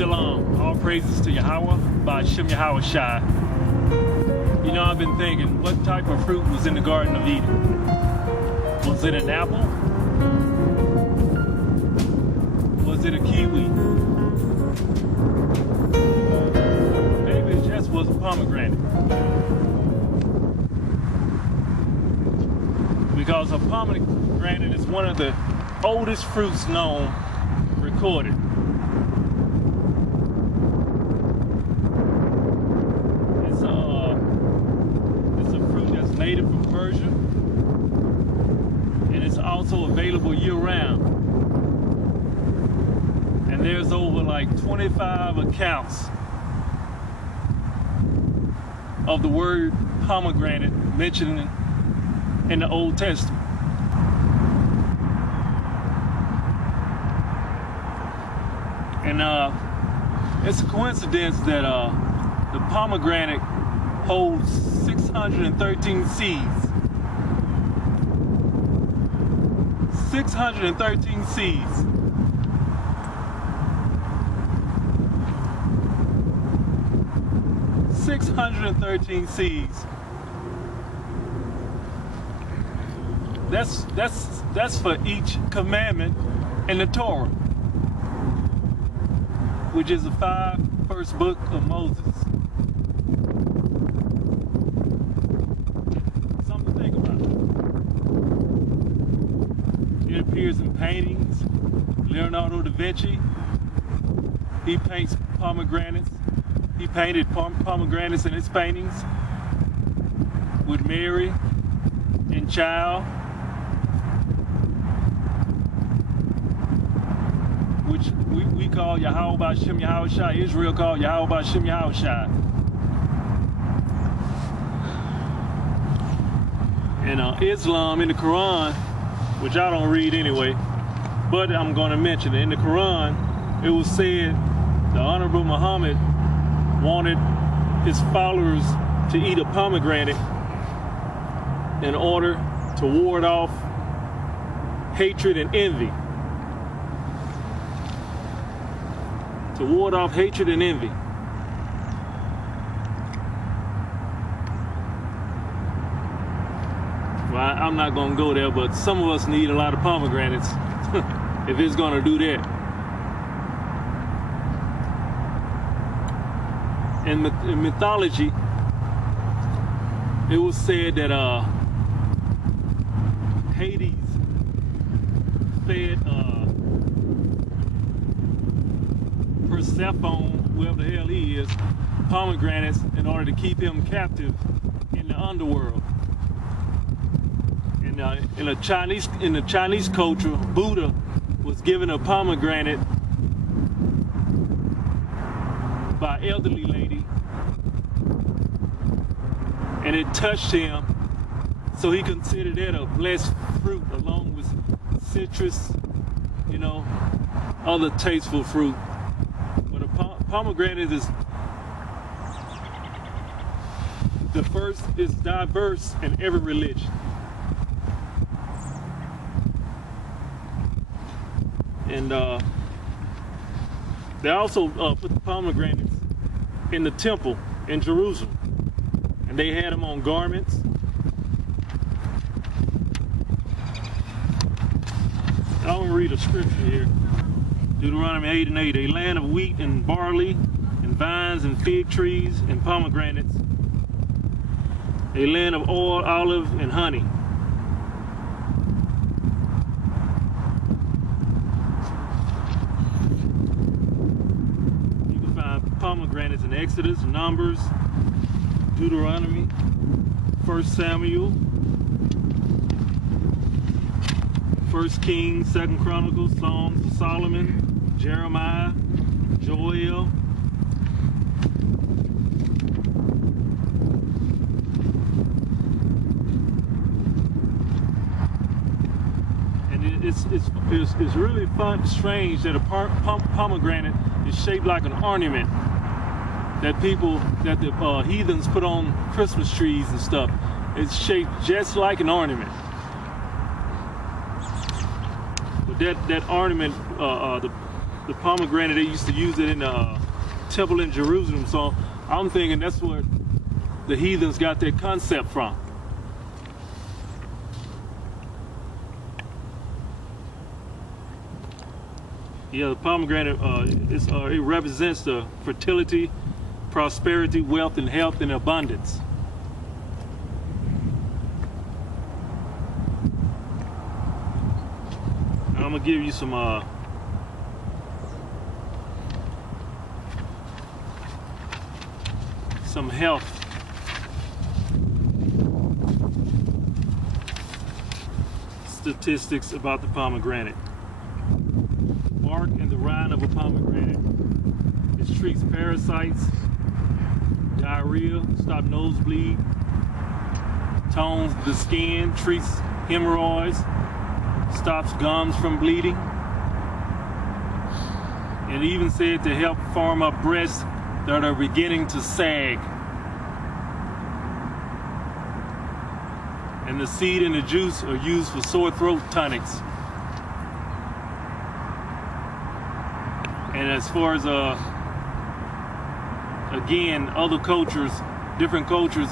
Shalom, all praises to Yahweh by Shem Yahweh Shai. You know, I've been thinking, what type of fruit was in the Garden of Eden? Was it an apple? Was it a kiwi? Maybe it just was a pomegranate. Because a pomegranate is one of the oldest fruits known, recorded. It's a fruit that's native from Persia, and it's also available year-round. And there's over like 25 accounts of the word pomegranate mentioned in the Old Testament. And it's a coincidence that the pomegranate holds 613 seeds. 613 seeds. That's for each commandment in the Torah, which is the first book of Moses. Something to think about. It appears in paintings. Leonardo da Vinci, he paints pomegranates. He painted pomegranates in his paintings with Mary and child, which we call Yahweh by Shem Yahweh Shai. Israel called Yahweh by Shem Yahweh Shai. And Islam in the Quran, which I don't read anyway, but I'm going to mention it. In the Quran, it was said the Honorable Muhammad wanted his followers to eat a pomegranate in order to ward off hatred and envy. To ward off hatred and envy. Well, I'm not going to go there, but some of us need a lot of pomegranates if it's going to do that. In mythology, it was said that Hades fed Persephone, whoever the hell he is, pomegranates in order to keep him captive in the underworld. In the Chinese culture, Buddha was given a pomegranate by an elderly lady, and it touched him, so he considered it a blessed fruit along with citrus, you know, other tasteful fruit. But a pomegranate is diverse in every religion. And they also put the pomegranates in the temple in Jerusalem, and they had them on garments. I'm going to read a scripture here. Deuteronomy 8:8, a land of wheat and barley and vines and fig trees and pomegranates, a land of oil, olive, and honey. Pomegranates in Exodus, Numbers, Deuteronomy, 1 Samuel, 1 Kings, 2 Chronicles, Songs of Solomon, Jeremiah, Joel. And it's really strange that a pomegranate is shaped like an ornament that the heathens put on Christmas trees and stuff. It's shaped just like an ornament. But that ornament, the the pomegranate, they used to use it in the temple in Jerusalem. So I'm thinking that's where the heathens got their concept from. Yeah, the pomegranate, it represents the fertility, prosperity, wealth, and health, and abundance. I'm gonna give you some health statistics about the pomegranate. Bark and the rind of a pomegranate. It treats parasites, diarrhea, stops nosebleed, tones the skin, treats hemorrhoids, stops gums from bleeding, and even said to help form up breasts that are beginning to sag. And the seed and the juice are used for sore throat tonics. And as far as again, other cultures, different cultures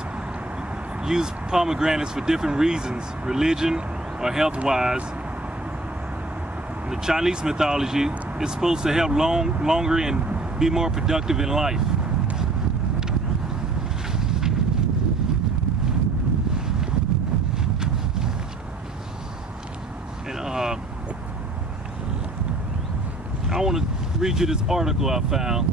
use pomegranates for different reasons, religion or health-wise. In the Chinese mythology, it's supposed to help longer and be more productive in life. And I want to read you this article I found.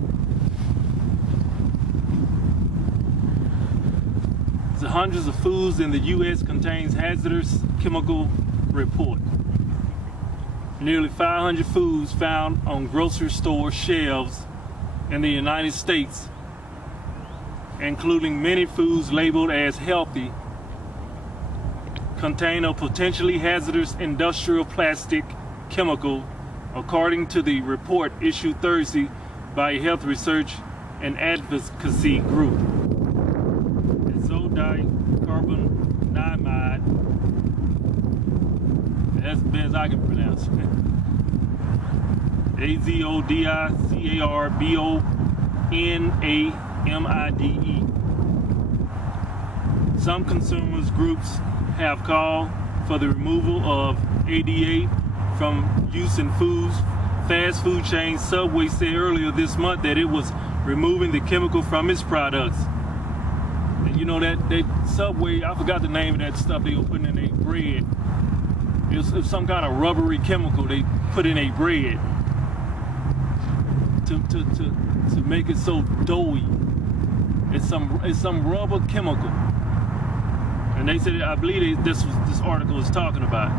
The hundreds of foods in the U.S. contains hazardous chemical report. Nearly 500 foods found on grocery store shelves in the United States, including many foods labeled as healthy, contain a potentially hazardous industrial plastic chemical, according to the report issued Thursday by a health research and advocacy group. Dicarbonamide, that's the best I can pronounce it. Azodicarbonamide. Some consumers groups have called for the removal of ADA from use in foods. Fast food chain Subway said earlier this month that it was removing the chemical from its products. And you know that Subway, I forgot the name of that stuff they were putting in their bread. It's some kind of rubbery chemical they put in a bread to make it so doughy. It's some rubber chemical. And they said, I believe this article is talking about.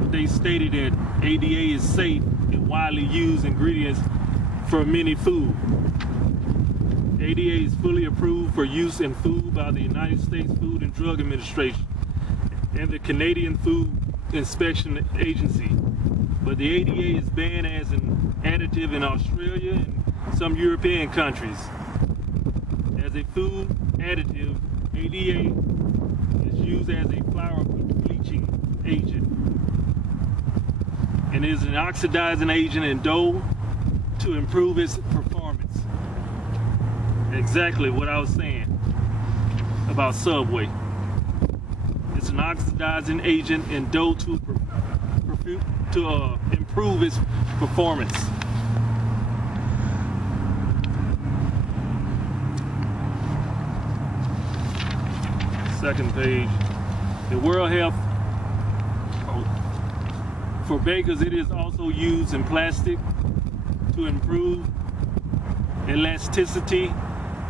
But they stated that ADA is safe and widely used ingredients for many food. ADA is fully approved for use in food by the United States Food and Drug Administration and the Canadian Food Inspection Agency. But the ADA is banned as an additive in Australia and some European countries. As a food additive, ADA is used as a flour bleaching agent and is an oxidizing agent in dough to improve its performance. Exactly what I was saying about Subway. It's an oxidizing agent in dough to improve its performance. Second page. The World Health. For bakers, it is also used in plastic to improve elasticity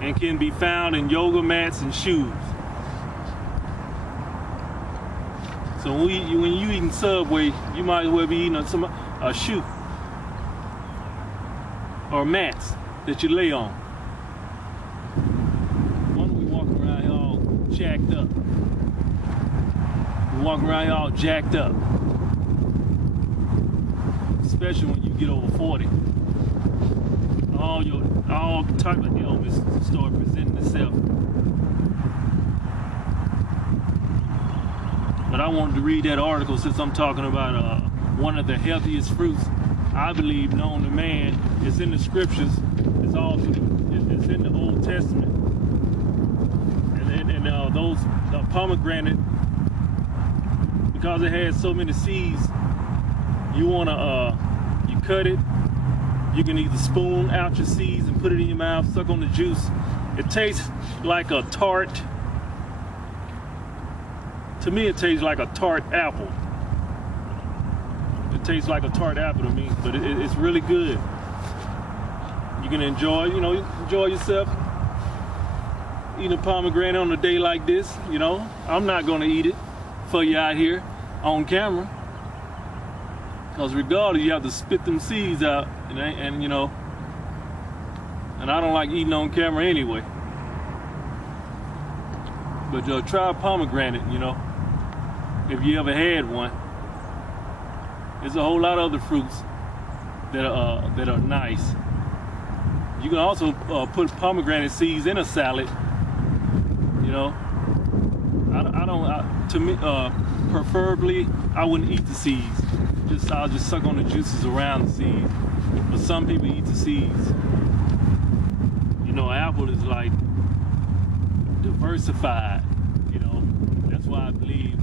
and can be found in yoga mats and shoes. So when you eating Subway, you might as well be eating a shoe or mats that you lay on. Why don't we walk around here all jacked up? We walk around here all jacked up. Especially when you get over 40. All type of illness start presenting itself. I wanted to read that article since I'm talking about one of the healthiest fruits I believe known to man. It's in the scriptures. It's in the Old Testament. And those pomegranate, because it has so many seeds, you cut it. You can either spoon out your seeds and put it in your mouth, suck on the juice. It tastes like a tart. To me, it tastes like a tart apple. It tastes like a tart apple to me, but it's really good. You can enjoy yourself eating a pomegranate on a day like this. I'm not gonna eat it for you out here on camera, because regardless, you have to spit them seeds out, and I don't like eating on camera anyway. But try pomegranate, if you ever had one. There's a whole lot of other fruits that are nice. You can also put pomegranate seeds in a salad. To me, preferably, I wouldn't eat the seeds. I'll just suck on the juices around the seeds. But some people eat the seeds. Apple is like diversified. That's why I believe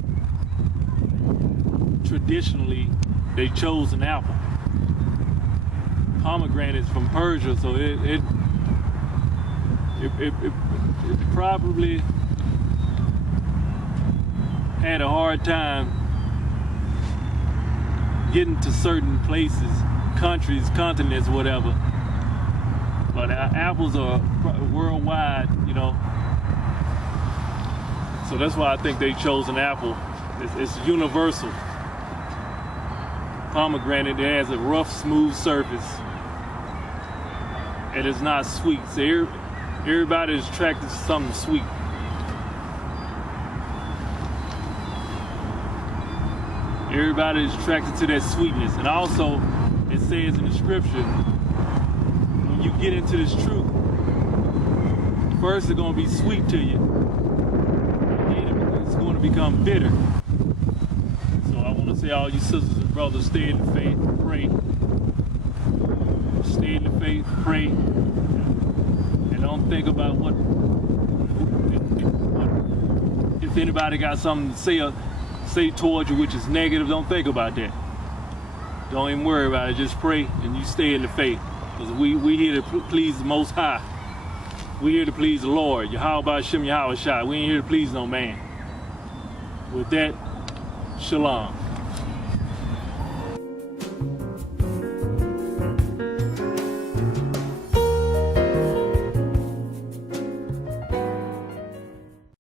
traditionally they chose an apple. Pomegranate is from Persia, so it probably had a hard time getting to certain places, countries, continents, whatever. But apples are worldwide, so that's why I think they chose an apple. It's universal. Pomegranate, it has a rough, smooth surface. It is not sweet. So everybody is attracted to something sweet. Everybody is attracted to that sweetness. And also, it says in the scripture, when you get into this truth, first it's going to be sweet to you. It's going to become bitter. So I want to say, all you sisters and brothers, stay in the faith, pray. Stay in the faith, pray. And don't think about if anybody got something to say towards you which is negative. Don't think about that. Don't even worry about it. Just pray and you stay in the faith. Because we here to please the Most High. We here to please the Lord. Yahweh Shem Yahweh Shai. We ain't here to please no man. With that, shalom.